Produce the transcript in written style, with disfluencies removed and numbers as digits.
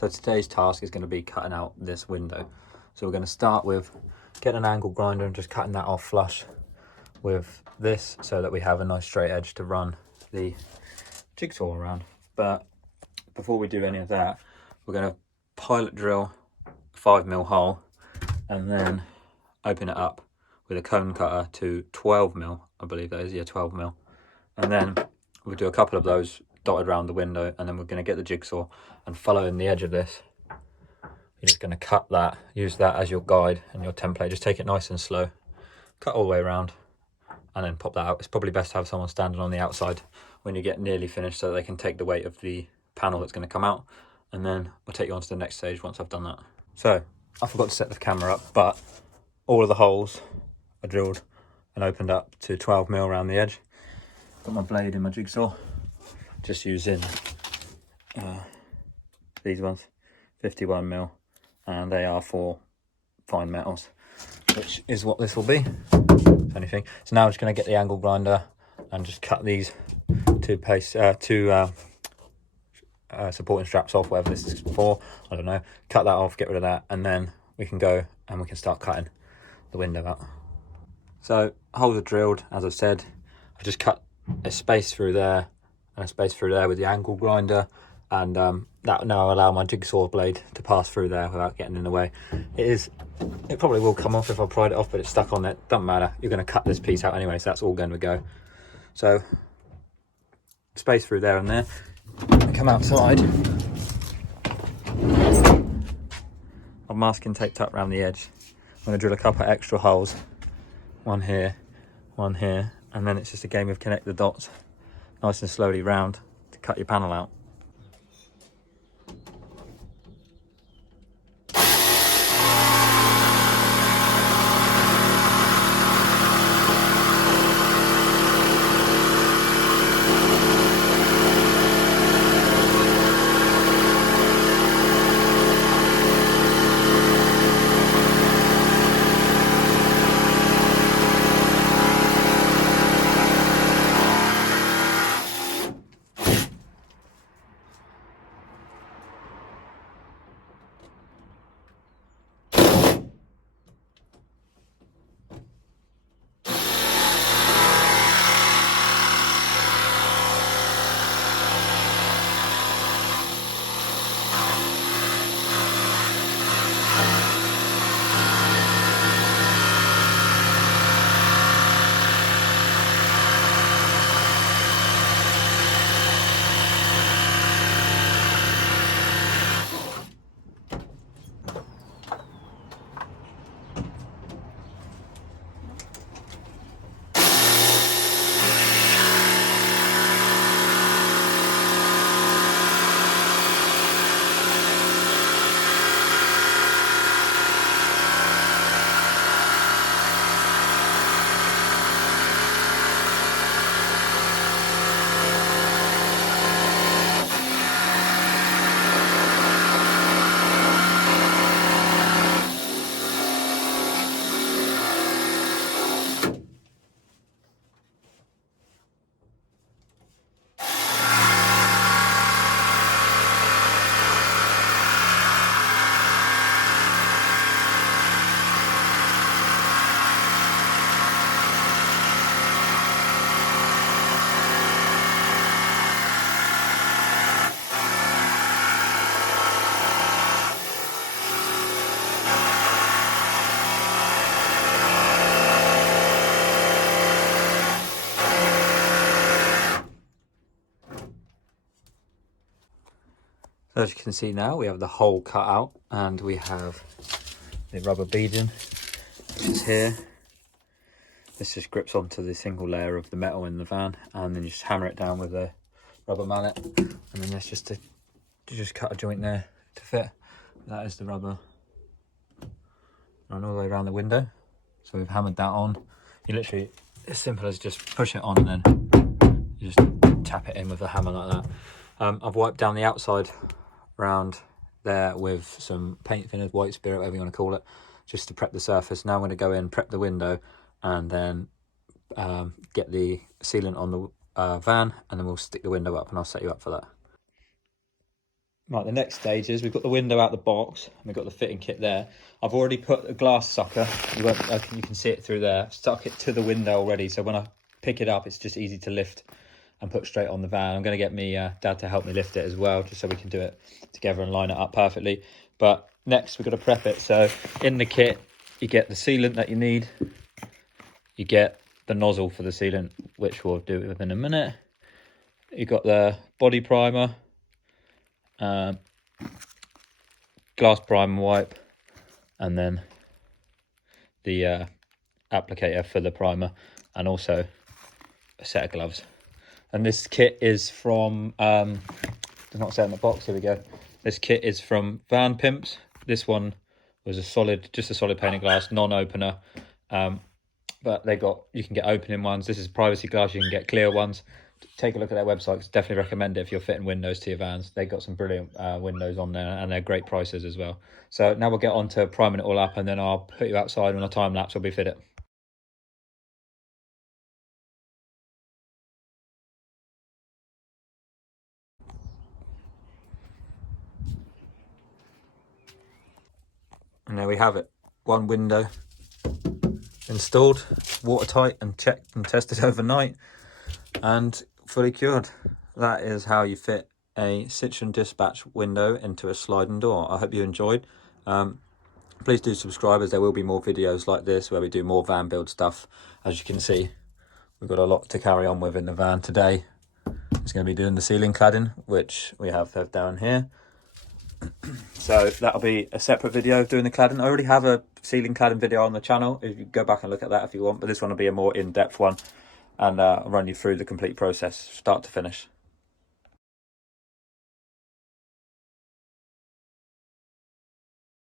So today's task is going to be cutting out this window. So we're going to start with getting an angle grinder and just cutting that off flush with this so that we have a nice straight edge to run the jigsaw around. But before we do any of that, we're going to pilot drill a 5mm hole and then open it up with a cone cutter to 12mm, I believe that is, yeah, 12mm. And then we'll do a couple of those dotted around the window, and then we're going to get the jigsaw and following the edge of this. You're just going to cut that, use that as your guide and your template. Just take it nice and slow, cut all the way around, and then pop that out. It's probably best to have someone standing on the outside when you get nearly finished so they can take the weight of the panel that's going to come out, and then we'll take you on to the next stage once I've done that. So I forgot to set the camera up, but all of the holes are drilled and opened up to 12mm around the edge. Got my blade in my jigsaw, just using these ones, 51mm, and they are for fine metals, which is what this will be, if anything. So now I'm just going to get the angle grinder and just cut these two supporting straps off, whatever this is for, I don't know. Cut that off, get rid of that, and then we can go and we can start cutting the window out. So holes are drilled, as I said. I just cut a space through there and a space through there with the angle grinder, and that now allow my jigsaw blade to pass through there without getting in the way. It probably will come off if I pried it off, but it's stuck on it. Doesn't matter, you're going to cut this piece out anyway, so that's all going to go. So space through there and there. Come outside. I've masking taped up around the edge. I'm going to drill a couple of extra holes, one here, and then it's just a game of connect the dots nice and slowly round to cut your panel out. As you can see now, we have the hole cut out and we have the rubber beading, which is here. This just grips onto the single layer of the metal in the van, and then you just hammer it down with a rubber mallet, and then there's just cut a joint there to fit. That is the rubber run all the way around the window. So we've hammered that on. You literally, as simple as just push it on and then you just tap it in with a hammer like that. I've wiped down the outside around there with some paint thinner, white spirit, whatever you want to call it, just to prep the surface. Now I'm going to go in, prep the window, and then get the sealant on the van, and then we'll stick the window up and I'll set you up for that. Right, the next stage is we've got the window out the box, and we've got the fitting kit there. I've already put a glass sucker, you can see it through there, stuck it to the window already, so when I pick it up, it's just easy to lift and put straight on the van. I'm going to get me dad to help me lift it as well, just so we can do it together and line it up perfectly. But next, we've got to prep it. So in the kit, you get the sealant that you need. You get the nozzle for the sealant, which we'll do within a minute. You've got the body primer, glass primer wipe, and then the applicator for the primer, and also a set of gloves. And this kit is from, does not say on the box, here we go. This kit is from Van Pimps. This one was just a solid pane of glass, non-opener. But you can get opening ones. This is privacy glass, you can get clear ones. Take a look at their website. Definitely recommend it if you're fitting windows to your vans. They've got some brilliant windows on there, and they're great prices as well. So now we'll get on to priming it all up, and then I'll put you outside on a time lapse while we fit it. And there we have it. One window installed, watertight, and checked and tested overnight, and fully cured. That is how you fit a Citroen Dispatch window into a sliding door. I hope you enjoyed. Please do subscribe, as there will be more videos like this where we do more van build stuff. As you can see, we've got a lot to carry on with in the van today. It's going to be doing the ceiling cladding, which we have down here. So that'll be a separate video of doing the cladding. I already have a ceiling cladding video on the channel. If you go back and look at that if you want, but this one will be a more in-depth one, and I'll run you through the complete process, start to finish.